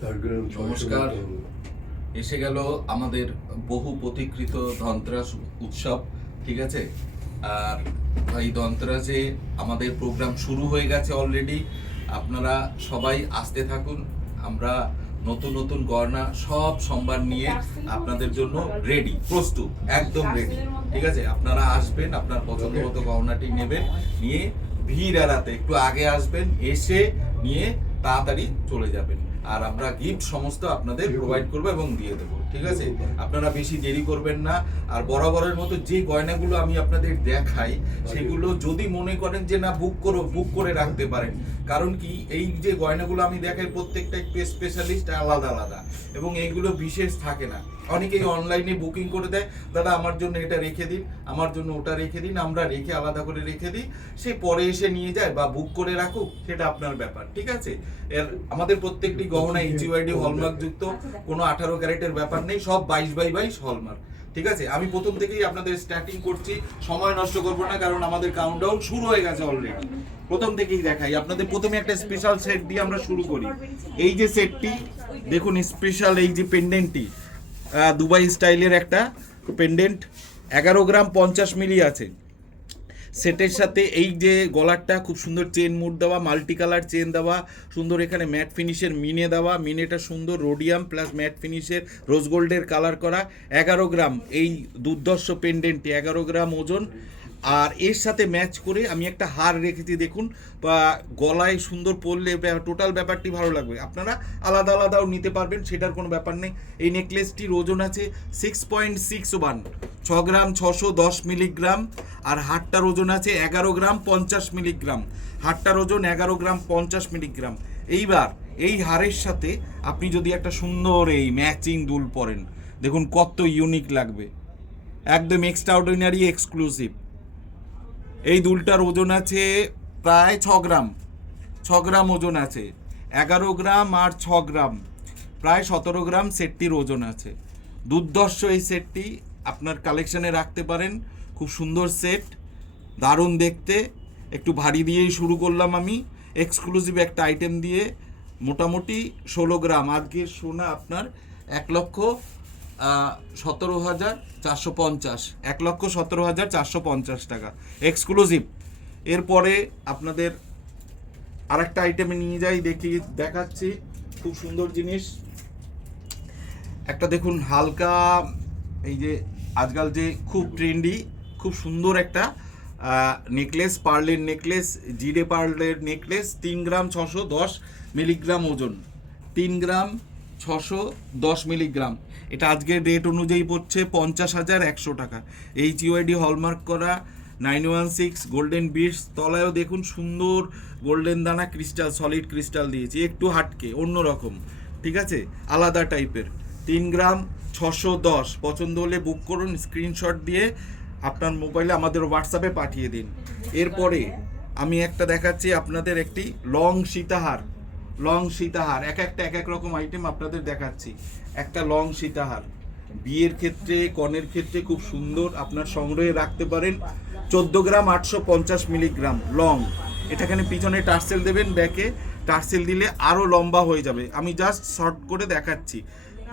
নমস্কার। এসে গেল আমাদের বহু প্রতীকৃত ধনতেরাস উৎসব, ঠিক আছে। আর এই ধনতেরাসে আমাদের প্রোগ্রাম শুরু হয়ে গেছে অলরেডি। আপনারা সবাই আসতে থাকুন। আমরা নতুন নতুন গয়না সব সোমবার নিয়ে আপনাদের জন্য রেডি, প্রস্তুত, একদম রেডি, ঠিক আছে। আপনারা আসবেন, আপনার পছন্দ মতো গহনাটি নেবেন, নিয়ে ভিড় এড়াতে একটু আগে আসবেন, এসে নিয়ে তাড়াতাড়ি চলে যাবেন। আর আমরা গিফট সমস্ত আপনাদের প্রোভাইড করবো এবং দিয়ে দেবো, ঠিক আছে। আপনারা বেশি দেরি করবেন না। আর বরাবরের মতো যে গয়নাগুলো আমি আপনাদের দেখাই সেগুলো যদি মনে করেন যে না বুক করে রাখতে পারেন। কারণ কি, এই যে গয়নাগুলো আমি দেখাই প্রত্যেকটা একটু স্পেশালিস্ট, আলাদা আলাদা, এবং এইগুলো বিশেষ থাকে না। অনেকেই অনলাইনে বুকিং করে দেয়, দাদা আমার জন্য এটা রেখে দিন, আমার জন্য ওটা রেখে দিন। আমরা রেখে আলাদা করে রেখে দিই, সে পরে এসে নিয়ে যায় বা বুক করে রাখুক, সেটা আপনার ব্যাপার, ঠিক আছে। আমাদের প্রত্যেকটি গহনা এইচইউআইডি হলমার্ক যুক্ত, কোনো 18 ক্যারেটের ব্যাপার নেই, সব 22x22 হলমার্ক, ঠিক আছে। আমি প্রথম থেকেই আপনাদের স্টার্টিং করছি, সময় নষ্ট করবো না, কারণ আমাদের কাউন্টডাউন শুরু হয়ে গেছে অলরেডি। প্রথম থেকেই দেখাই আপনাদের। প্রথমে একটা স্পেশাল সেট দিয়ে আমরা শুরু করি। এই যে সেটটি দেখুন, স্পেশাল এই যে পেন্ডেন্টটি, দুবাই স্টাইলের একটা পেন্ডেন্ট, 11 গ্রাম 50 মিলি আছে। সেটের সাথে এই যে গলারটা খুব সুন্দর চেন মুড দেওয়া, মাল্টি কালার চেন দেওয়া, সুন্দর এখানে ম্যাট ফিনিশের মিনে দেওয়া, মিনেটা সুন্দর রোডিয়াম প্লাস ম্যাট ফিনিশের রোজ গোল্ডের কালার করা। 11 গ্রাম এই দুর্ধর্ষ পেন্ডেন্টটি, 11 গ্রাম ওজন। আর এর সাথে ম্যাচ করে আমি একটা হার রেখেছি, দেখুন, বা গলায় সুন্দর পরলে টোটাল ব্যাপারটি ভালো লাগবে। আপনারা আলাদা আলাদাও নিতে পারবেন, সেটার কোনো ব্যাপার নেই। এই নেকলেসটির ওজন আছে 6.61, 6 গ্রাম 610 মিলিগ্রাম। আর হারটার ওজন আছে 11 গ্রাম 50 মিলিগ্রাম। হারটার ওজন 11 গ্রাম 50 মিলিগ্রাম। এইবার এই হারের সাথে আপনি যদি একটা সুন্দর এই ম্যাচিং দুল পরেন, দেখুন কত ইউনিক লাগবে, একদম এক্সট্রাঅর্ডিনারি এক্সক্লুসিভ। এই দুলটার ওজন আছে প্রায় 6 গ্রাম, 6 গ্রাম ওজন আছে। 11 গ্রাম আর 6 গ্রাম, প্রায় 17 গ্রাম সেটটির ওজন আছে। দুর্ধর্ষ এই সেটটি আপনার কালেকশানে রাখতে পারেন। খুব সুন্দর সেট, দারুণ দেখতে। একটু ভারী দিয়েই শুরু করলাম আমি, এক্সক্লুসিভ একটা আইটেম দিয়ে। মোটামুটি 16 গ্রাম। আজকের সোনা আপনার 1,17,450, 1,17,450 টাকা এক্সক্লুসিভ। এরপরে আপনাদের আরেকটা আইটেমে নিয়ে যাই, দেখাচ্ছি খুব সুন্দর জিনিস একটা। দেখুন হালকা, এই যে আজকাল যে খুব ট্রেন্ডি, খুব সুন্দর একটা নেকলেস, পার্লের নেকলেস, জিরে পার্লের নেকলেস, 3 গ্রাম 610 মিলিগ্রাম ওজন, 3 গ্রাম 610 মিলিগ্রাম। এটা আজকের রেট অনুযায়ী পড়ছে 50,100 টাকা। এইচইউআইডি হলমার্ক করা 916 গোল্ডেন বিটস। তলায়ও দেখুন সুন্দর গোল্ডেন দানা ক্রিস্টাল, সলিড ক্রিস্টাল দিয়েছি, একটু হাটকে অন্যরকম, ঠিক আছে, আলাদা টাইপের। 3 গ্রাম 610। পছন্দ হলে বুক করুন, স্ক্রিনশট দিয়ে আপনার মোবাইলে আমাদের হোয়াটসঅ্যাপে পাঠিয়ে দিন। এরপরে আমি একটা দেখাচ্ছি আপনাদের, একটি লং সীতাহার। লং সীতাহার এক এক রকম আইটেম আপনাদের দেখাচ্ছি। একটা লং সীতাহার বিয়ের ক্ষেত্রে, কনের ক্ষেত্রে খুব সুন্দর, আপনার সংগ্রহে রাখতে পারেন। 14 গ্রাম 850 মিলিগ্রাম লং। এটাখানে পিছনে টার্সেল দেবেন, ব্যাকে টার্সেল দিলে আরও লম্বা হয়ে যাবে। আমি জাস্ট শর্ট করে দেখাচ্ছি।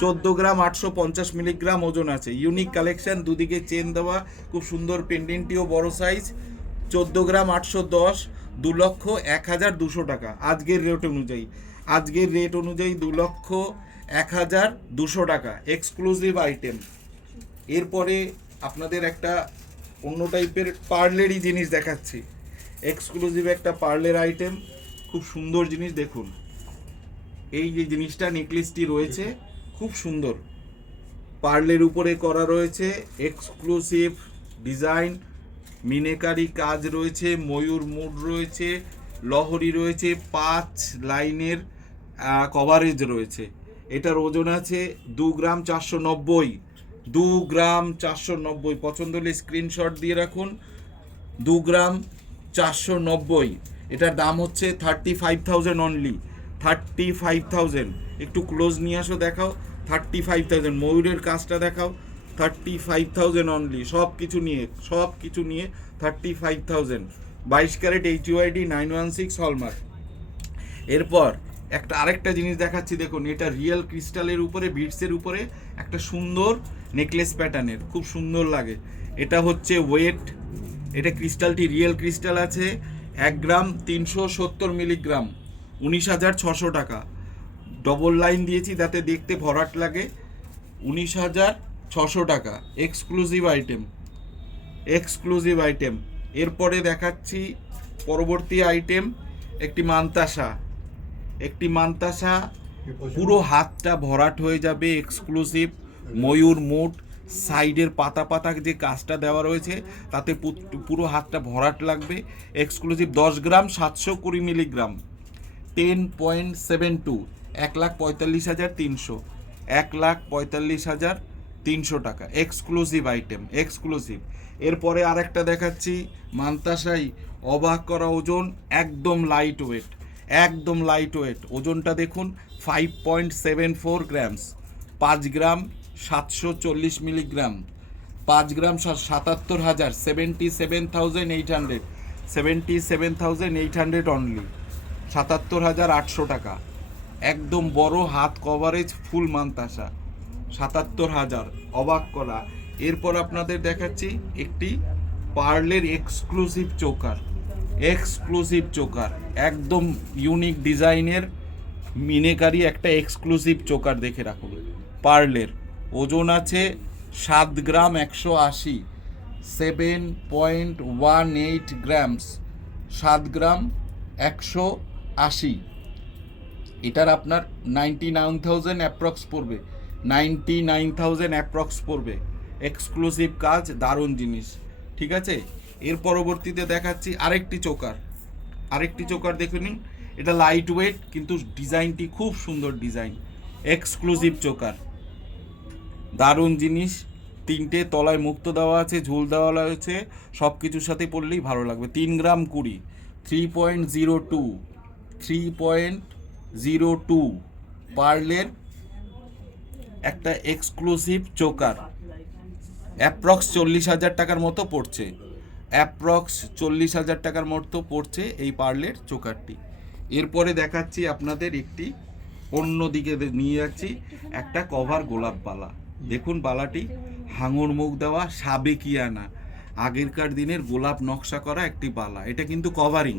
14 গ্রাম 850 মিলিগ্রাম ওজন আছে। ইউনিক কালেকশন, দুদিকে চেন দেওয়া, খুব সুন্দর পেন্ডেন্টটিও বড় সাইজ। 14 গ্রাম 810, 2,01,200 টাকা আজকের রেট অনুযায়ী। আজকের রেট অনুযায়ী 2,01,200 টাকা এক্সক্লুসিভ আইটেম। এরপরে আপনাদের একটা অন্য টাইপের পার্লেরই জিনিস দেখাচ্ছি, এক্সক্লুসিভ একটা পার্লের আইটেম, খুব সুন্দর জিনিস। দেখুন এই যে জিনিসটা, নেকলেসটি রয়েছে খুব সুন্দর, পার্লের উপরে করা রয়েছে, এক্সক্লুসিভ ডিজাইন, মিনেকারি কাজ রয়েছে, ময়ূর মুড রয়েছে, লহরি রয়েছে, 5 লাইনের কভারেজ রয়েছে। এটার ওজন আছে 2 গ্রাম 490, 2 গ্রাম 490। পছন্দ হলে স্ক্রিনশট দিয়ে রাখুন। 2 গ্রাম 490। এটার দাম হচ্ছে 35,000 অনলি, 35,000। একটু ক্লোজ নিয়ে আসো, দেখাও 35,000। ময়ূরের কাজটা দেখাও, 35,000 অনলি। সব কিছু নিয়ে 35,000। 22 ক্যারেট এইচইউআইডি 916 হলমার্ক। এরপর একটা আরেকটা জিনিস দেখাচ্ছি, দেখুন এটা রিয়েল ক্রিস্টালের উপরে বিটসের উপরে একটা সুন্দর নেকলেস প্যাটার্নের, খুব সুন্দর লাগে। এটা হচ্ছে ওয়েট, এটা ক্রিস্টালটি রিয়েল ক্রিস্টাল আছে, 1 গ্রাম 370 মিলিগ্রাম, 19,600 টাকা। ডবল লাইন দিয়েছি যাতে দেখতে ভরাট লাগে, 19,600 টাকা। Exclusive item, exclusive item. এরপরে দেখাচ্ছি পরবর্তী আইটেম, একটি মান্তাসা, একটি মান্তাসা, পুরো হাতটা ভরাট হয়ে যাবে, এক্সক্লুসিভ ময়ূর মুট, সাইডের পাতা পাতা যে কাজটা দেওয়া রয়েছে তাতে পুরো হাতটা ভরাট লাগবে, এক্সক্লুসিভ 10 গ্রাম 720 মিলিগ্রাম, 10.72, 1,45,300, 1,45,300 টাকা। Exclusive item, exclusive. এরপরে আরেকটা দেখাচ্ছি মান্তাসাই, অবাক করা ওজন, একদম লাইট ওয়েট, একদম লাইট ওয়েট। ওজনটা দেখুন 5.74 গ্রামস, 5 গ্রাম 740 মিলিগ্রাম, 5 গ্রাম 77,000, 77,800, 77,800 অনলি, 77,800 টাকা। একদম বড় হাত কভারেজ ফুল মান্তাসা, 77,000, অবাক করা। এরপর আপনাদের দেখাচ্ছি একটি পার্লের এক্সক্লুসিভ চোকার, এক্সক্লুসিভ চোকার, একদম ইউনিক ডিজাইনের মিনেকারি একটা এক্সক্লুসিভ চোকার, দেখে রাখুন পার্লের। ওজন আছে 7 গ্রাম 180, 7.18 গ্রামস, 7 গ্রাম 180। এটার আপনার 99,000 অ্যাপ্রক্স পড়বে, 99,000 অ্যাপ্রক্স পড়বে। এক্সক্লুসিভ কাজ, দারুণ জিনিস, ঠিক আছে। এর পরবর্তীতে দেখাচ্ছি আরেকটি চোকার, আরেকটি চোকার দেখে নিন। এটা লাইট ওয়েট কিন্তু ডিজাইনটি খুব সুন্দর ডিজাইন, এক্সক্লুসিভ চোকার, দারুণ জিনিস। 3টে তলায় মুক্ত দেওয়া আছে, ঝুল দেওয়া রয়েছে, সব কিছুর সাথে পড়লেই ভালো লাগবে। 3 গ্রাম 20, 3.02, 3.02 পার্লের একটা এক্সক্লুসিভ চোকার, অ্যাপ্রক্স 40,000 টাকার মতো পড়ছে, অ্যাপ্রক্স 40,000 টাকার মতো পড়ছে এই পার্লের চোকারটি। এরপরে দেখাচ্ছি আপনাদের একটি অন্য দিকে নিয়ে যাচ্ছি, একটা কভার গোলাপ বালা। দেখুন বালাটি হাঙর মুখ দেওয়া, সাবেকিয়ানা, আগেরকার দিনের গোলাপ নকশা করা একটি বালা। এটা কিন্তু কভারিং,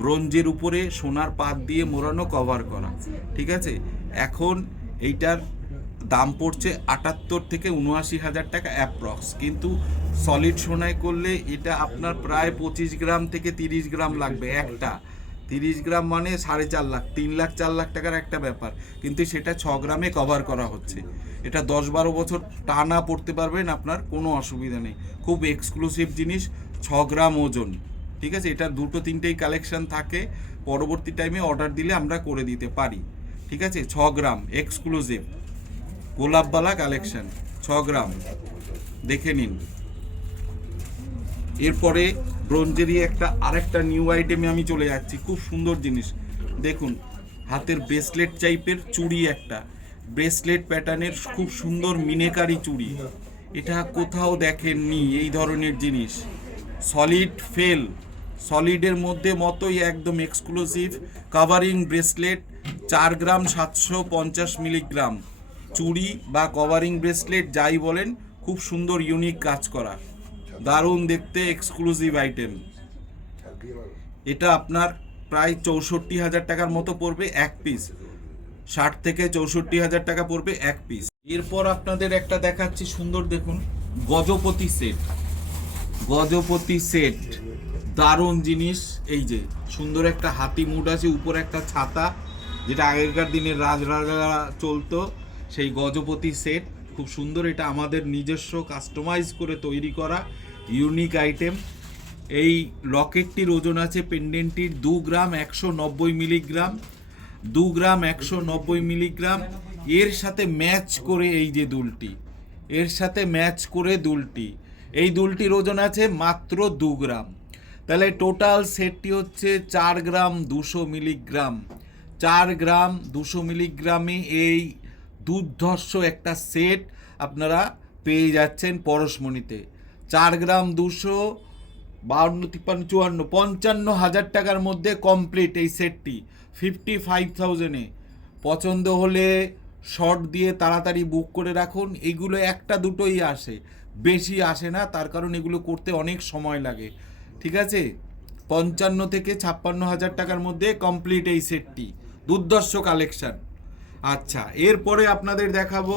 ব্রোঞ্জের উপরে সোনার পাত দিয়ে মোড়ানো, কভার করা, ঠিক আছে। এখন এইটার দাম পড়ছে 78 থেকে 79,000 টাকা অ্যাপ্রক্স, কিন্তু সলিড সোনায় করলে এটা আপনার প্রায় 25 গ্রাম থেকে 30 গ্রাম লাগবে একটা। 30 গ্রাম মানে 4.5 লাখ, 3 লাখ 4 লাখ টাকার একটা ব্যাপার, কিন্তু সেটা 6 গ্রামে কভার করা হচ্ছে। এটা 10-12 বছর টানা পড়তে পারবেন, আপনার কোনো অসুবিধা নেই। খুব এক্সক্লুসিভ জিনিস, 6 গ্রাম ওজন, ঠিক আছে। এটার 2-3টেই কালেকশন থাকে, পরবর্তী টাইমে অর্ডার দিলে আমরা করে দিতে পারি, ঠিক আছে। 6 গ্রাম এক্সক্লুসিভ গোলাপবালা কালেকশন, 6 গ্রাম, দেখে নিন। এরপরে ব্রোঞ্জেরই একটা আরেকটা নিউ আইটেমে আমি চলে যাচ্ছি, খুব সুন্দর জিনিস। দেখুন হাতের ব্রেসলেট টাইপের চুড়ি, একটা ব্রেসলেট প্যাটার্নের খুব সুন্দর মিনেকারি চুড়ি, এটা কোথাও দেখেননি এই ধরনের জিনিস। সলিড ফেল, সলিডের মধ্যে মতোই একদম এক্সক্লুসিভ কাভারিং ব্রেসলেট, 4 গ্রাম 750 মিলিগ্রাম, চুড়ি বা কভারিং ব্রেসলেট যাই বলেন, খুব সুন্দর ইউনিক কাজ করা, দারুণ দেখতে, এক্সক্লুসিভ আইটেম। এটা আপনার প্রায় 64,000 টাকার মতো পড়বে এক পিস, 60 থেকে 64,000 টাকা পড়বে এক পিস। এরপর আপনাদের একটা দেখাচ্ছি সুন্দর, দেখুন গজপতি সেট, গজপতি সেট, দারুণ জিনিস। এই যে সুন্দর একটা হাতি মুড আছে, উপরে একটা ছাতা, যেটা আগেকার দিনের রাজরাজা চলতো, সেই গজপতি সেট খুব সুন্দর। এটা আমাদের নিজস্ব কাস্টমাইজ করে তৈরি করা ইউনিক আইটেম। এই লকেটটির ওজন আছে পেন্ডেন্টটির 2 গ্রাম 190 মিলিগ্রাম, 2 গ্রাম 190 মিলিগ্রাম। এর সাথে ম্যাচ করে এই যে দুলটি, এর সাথে ম্যাচ করে দুলটি, এই দুলটির ওজন আছে মাত্র 2 গ্রাম। তাহলে টোটাল সেটটি হচ্ছে 4 গ্রাম 200 মিলিগ্রাম, 4 গ্রাম 200 মিলিগ্রামে এই দুর্ধর্ষ একটা সেট আপনারা পেয়ে যাচ্ছেন পরশমণিতে। 4 গ্রাম 200 52, 53, 54, 55,000 টাকার মধ্যে কমপ্লিট এই সেটটি 55,000-এ। পছন্দ হলে শর্ট দিয়ে তাড়াতাড়ি বুক করে রাখুন। এগুলো একটা দুটোই আসে, বেশি আসে না, তার কারণ এগুলো করতে অনেক সময় লাগে। ঠিক আছে, 55 থেকে 56,000 টাকার মধ্যে কমপ্লিট এই সেটটি, দুর্ধর্ষ কালেকশন। আচ্ছা, এরপরে আপনাদের দেখাবো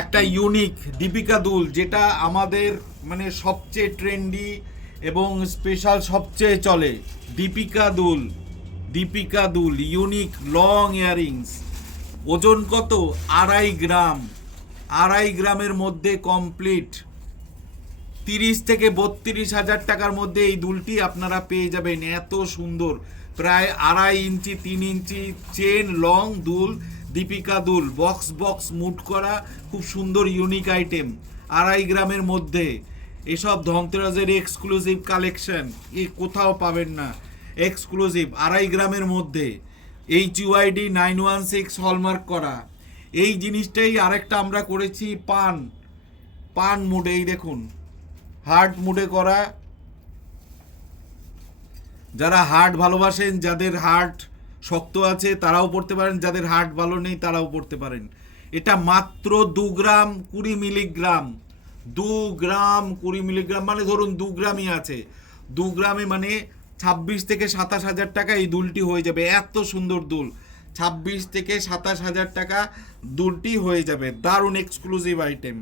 একটা ইউনিক দীপিকা দুল, যেটা আমাদের মানে সবচেয়ে ট্রেন্ডি এবং স্পেশাল সবচেয়ে চলে। দীপিকা দুল ইউনিক লং ইয়ারিংস। ওজন কত? 2.5 গ্রাম। 2.5 গ্রামের মধ্যে কমপ্লিট 30 থেকে 32,000 টাকার মধ্যে এই দুলটি আপনারা পেয়ে যাবেন। এত সুন্দর, প্রায় 2.5 ইঞ্চি 3 ইঞ্চি চেন লং দুল, দীপিকা দুল, বক্স মুট করা, খুব সুন্দর ইউনিক আইটেম। 2.5 গ্রামের মধ্যে এসব ধনতেরাসের এক্সক্লুসিভ কালেকশন, এ কোথাও পাবেন না। এক্সক্লুসিভ 2.5 গ্রামের মধ্যে HUID 916 হলমার্ক করা। এই জিনিসটাই আরেকটা আমরা করেছি পান মুডে, এই দেখুন হার্ট মুডে করা। যারা হার্ট ভালোবাসেন, যাদের হার্ট শক্ত আছে তারাও পড়তে পারেন, যাদের হার্ট ভালো নেই তারাও পড়তে পারেন। এটা মাত্র 2 গ্রাম 20 মিলিগ্রাম। 2 গ্রাম 20 মিলিগ্রাম মানে ধরুন 2 গ্রামই আছে, 2 গ্রামে মানে 26 থেকে 27,000 টাকা এই দুলটি হয়ে যাবে। এত সুন্দর দুল, 26 থেকে 27,000 টাকা দুলটি হয়ে যাবে। দারুণ এক্সক্লুসিভ আইটেম।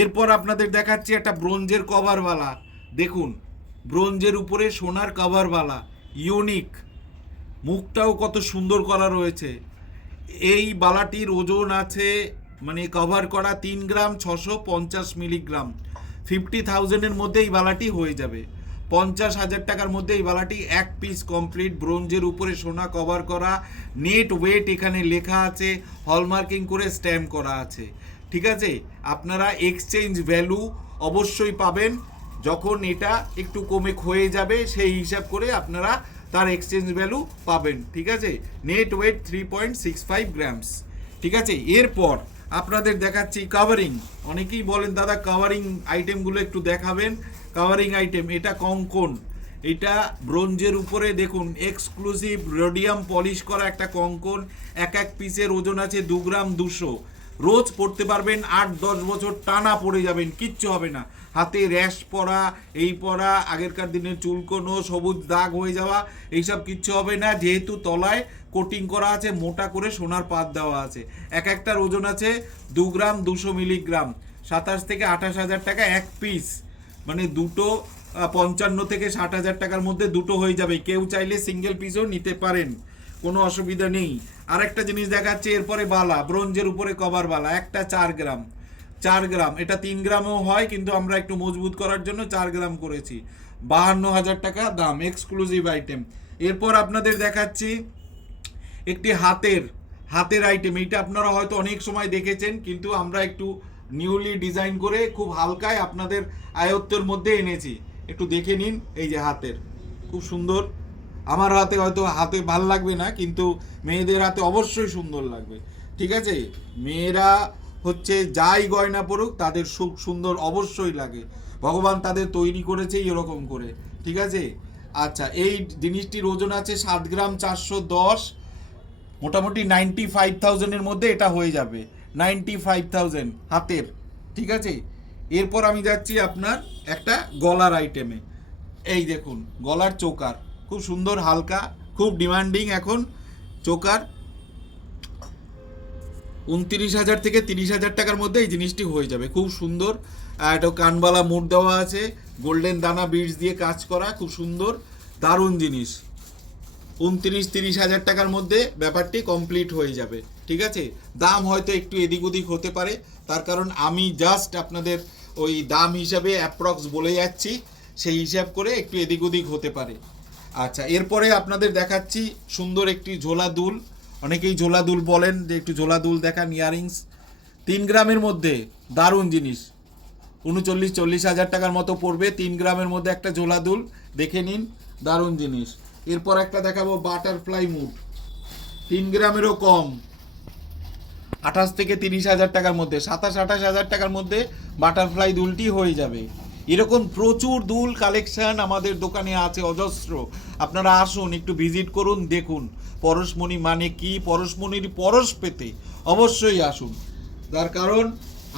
এরপর আপনাদের দেখাচ্ছি একটা ব্রোঞ্জের কভারওয়ালা। দেখুন, ব্রোঞ্জের উপরে সোনার কভারওয়ালা, ইউনিক, মুখটাও কত সুন্দর করা রয়েছে। এই বালাটির ওজন আছে মানে কভার করা 3 গ্রাম 650 মিলিগ্রাম। 50,000-এর মধ্যে এই বালাটি হয়ে যাবে। 50,000 টাকার মধ্যে এই বালাটি এক পিস কমপ্লিট, ব্রোঞ্জের উপরে সোনা কভার করা, নেট ওয়েট এখানে লেখা আছে, হলমার্কিং করে স্ট্যাম্প করা আছে। ঠিক আছে, আপনারা এক্সচেঞ্জ ভ্যালু অবশ্যই পাবেন। যখন এটা একটু কমে হয়ে যাবে সেই হিসাব করে আপনারা তার এক্সচেঞ্জ ভ্যালু পাবেন। ঠিক আছে, নেট ওয়েট 3.65 গ্রামস। ঠিক আছে, এরপর আপনাদের দেখাচ্ছি কাভারিং। অনেকেই বলেন দাদা কাভারিং আইটেমগুলো একটু দেখাবেন। কাভারিং আইটেম, এটা কঙ্কন, এটা ব্রোঞ্জের উপরে দেখুন এক্সক্লুসিভ রোডিয়াম পলিশ করা একটা কঙ্কন। এক পিসের ওজন আছে 2 গ্রাম 200। রোজ পড়তে পারবেন, 8-10 বছর টানা পড়ে যাবেন, কিচ্ছু হবে না। হাতে র্যাশ পড়া, এই পড়া, আগেরকার দিনের চুলকোনো, সবুজ দাগ হয়ে যাওয়া, এইসব কিচ্ছু হবে না, যেহেতু তলায় কোটিং করা আছে, মোটা করে সোনার পাত দেওয়া আছে। একটার ওজন আছে 2 গ্রাম 200 মিলিগ্রাম। 27 থেকে 28,000 টাকা এক পিস, মানে দুটো 55 থেকে 60,000 টাকার মধ্যে দুটো হয়ে যাবে। কেউ চাইলে সিঙ্গেল পিসও নিতে পারেন, কোনো অসুবিধা নেই। আরেকটা জিনিস দেখাচ্ছে এরপরে বালা, ব্রোঞ্জের উপরে কভার বালা, একটা 4 গ্রাম। এটা 3 গ্রামও হয়, কিন্তু আমরা একটু মজবুত করার জন্য 4 গ্রাম করেছি। 52,000 টাকা দাম, এক্সক্লুসিভ আইটেম। এরপর আপনাদের দেখাচ্ছি একটি হাতের আইটেম। এটা আপনারা হয়তো অনেক সময় দেখেছেন, কিন্তু আমরা একটু নিউলি ডিজাইন করে খুব হালকায় আপনাদের আয়ত্তের মধ্যে এনেছি। একটু দেখে নিন, এই যে হাতের, খুব সুন্দর। আমার হয়তো হাতে ভাল লাগবে না, কিন্তু মেয়েদের হাতে অবশ্যই সুন্দর লাগবে। ঠিক আছে, মেয়েরা হচ্ছে যাই গয়না পরুক তাদের সুন্দর অবশ্যই লাগে, ভগবান তাদের তৈরি করেছে এরকম করে। ঠিক আছে, আচ্ছা, এই জিনিসটির ওজন আছে 7 গ্রাম 410, মোটামুটি 95,000-এর মধ্যে এটা হয়ে যাবে। 95,000 হাতের। ঠিক আছে, এরপর আমি যাচ্ছি আপনার একটা গলার আইটেমে। এই দেখুন গলার চোকার, খুব সুন্দর, হালকা, খুব ডিমান্ডিং এখন চোকার। 29,000 থেকে 30,000 টাকার মধ্যে এই জিনিসটি হয়ে যাবে, খুব সুন্দর। একটা কানবালা মুড় দেওয়া আছে, গোল্ডেন দানা বিডস দিয়ে কাজ করা, খুব সুন্দর, দারুণ জিনিস। 29-30,000 টাকার মধ্যে ব্যাপারটি কমপ্লিট হয়ে যাবে। ঠিক আছে, দাম হয়তো একটু এদিক ওদিক হতে পারে, তার কারণ আমি জাস্ট আপনাদের ওই দাম হিসাবে অ্যাপ্রক্স বলে যাচ্ছি, সেই হিসাব করে একটু এদিক ওদিক হতে পারে। আচ্ছা, এরপরে আপনাদের দেখাচ্ছি সুন্দর একটি ঝোলা দুল। অনেকেই ঝোলা দুল বলেন, যে একটু ঝোলা দুল দেখান। ইয়ারিংস 3 গ্রামের মধ্যে, দারুণ জিনিস, 39-40,000 টাকার মতো পড়বে। 3 গ্রামের মধ্যে একটা ঝোলা দুল, দেখে নিন, দারুণ জিনিস। এরপর একটা দেখাবো বাটারফ্লাই মুড, 3 গ্রামেরও কম, 28 থেকে 30,000 টাকার মধ্যে, 27-28,000 টাকার মধ্যে বাটারফ্লাই দুলটি হয়ে যাবে। এরকম প্রচুর দুল কালেকশন আমাদের দোকানে আছে অজস্র। আপনারা আসুন, একটু ভিজিট করুন, দেখুন পরশমণি মানে কি, পরশমণির পরশ পেতে অবশ্যই আসুন। তার কারণ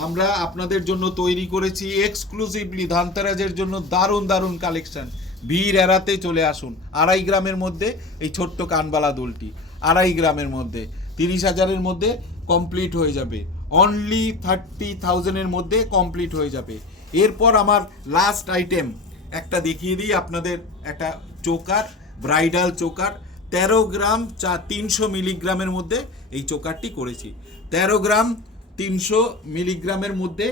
আমরা আপনাদের জন্য তৈরি করেছি এক্সক্লুসিভলি ধানতেরাজের জন্য দারুণ দারুণ কালেকশন। ভিড় এড়াতে চলে আসুন। 2.5 গ্রামের মধ্যে এই ছোট্ট কানবালা দুলটি 2.5 গ্রামের মধ্যে 30,000-এর মধ্যে কমপ্লিট হয়ে যাবে। অনলি 30,000-এর মধ্যে কমপ্লিট হয়ে যাবে। এরপর আমার লাস্ট আইটেম একটা দেখিয়ে দিই আপনাদের, একটা চোকার, ব্রাইডাল চোকার 13 গ্রাম 300 মিলিগ্রামের মধ্যে এই চোকারটি করেছি। 13 গ্রাম 300 মিলিগ্রামের মধ্যে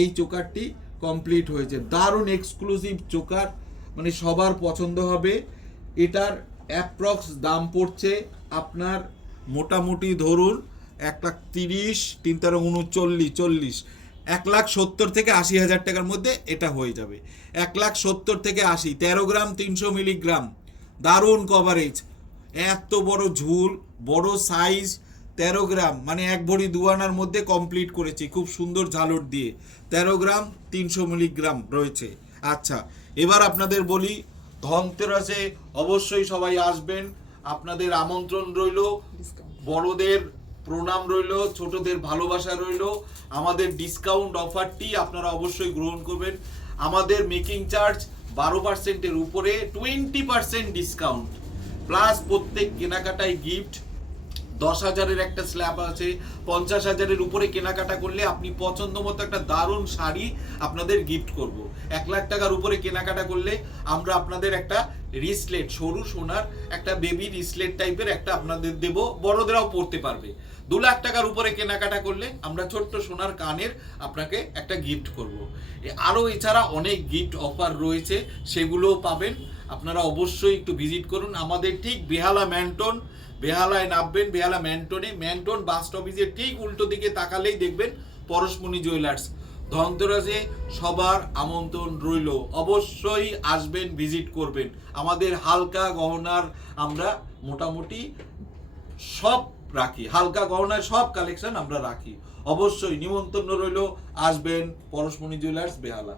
এই চোকারটি কমপ্লিট হয়েছে। দারুণ এক্সক্লুসিভ চোকার, মানে সবার পছন্দ হবে। এটার অ্যাপ্রক্স দাম পড়ছে আপনার মোটামুটি ধরুন 1,30,000, 3,39, 1,70,000 থেকে 80,000 টাকার মধ্যে এটা হয়ে যাবে। 1,70,000 থেকে 80, 13 গ্রাম 300 মিলিগ্রাম, দারুণ কভারেজ, এত বড় ঝুল, বড় সাইজ, 13 গ্রাম মানে 1 ভরি 2 আনার মধ্যে কমপ্লিট করেছি খুব সুন্দর ঝালর দিয়ে। 13 গ্রাম 300 মিলিগ্রাম রয়েছে। আচ্ছা, এবার আপনাদের বলি, ধনতেরাসে অবশ্যই সবাই আসবেন, আপনাদের আমন্ত্রণ রইল, বড়দের প্রণাম রইল, ছোটদের ভালোবাসা রইল। আমাদের ডিসকাউন্ট অফারটি আপনারা অবশ্যই গ্রহণ করবেন। আমাদের মেকিং চার্জ 12%-এর উপরে 20% ডিসকাউন্ট, প্লাস প্রত্যেক কেনাকাটায় গিফট। 10,000-এর একটা স্ল্যাব আছে, 50,000-এর উপরে কেনাকাটা করলে আপনি পছন্দ মতো একটা দারুণ শাড়ি আপনাদের গিফট করব। 1 লাখ টাকার উপরে কেনাকাটা করলে আমরা আপনাদের একটা রিসলেট, সরু সোনার একটা বেবি রিসলেট টাইপের একটা আপনাদের দেব, বড়দেরাও পরতে পারবে। 2 লাখ টাকার উপরে কেনাকাটা করলে আমরা ছোট্ট সোনার কানের আপনাকে একটা গিফট করব। আরও এছাড়া অনেক গিফট অফার রয়েছে, সেগুলোও পাবেন। আপনারা অবশ্যই একটু ভিজিট করুন। আমাদের ঠিক বেহালা ম্যান্টন, বেহালায় নামবেন, বেহালা ম্যান্টন বাস স্টপেজের ঠিক উল্টো দিকে তাকালেই দেখবেন পরশমণি জুয়েলার্স। ধনতেরাসে সবার আমন্ত্রণ রইল, অবশ্যই আসবেন, ভিজিট করবেন। আমাদের হালকা গহনার আমরা মোটামুটি সব রাখি, হালকা গহনার সব কালেকশন আমরা রাখি। অবশ্যই নিমন্ত্রণ রইল, আসবেন পরশমণি জুয়েলার্স বেহালা।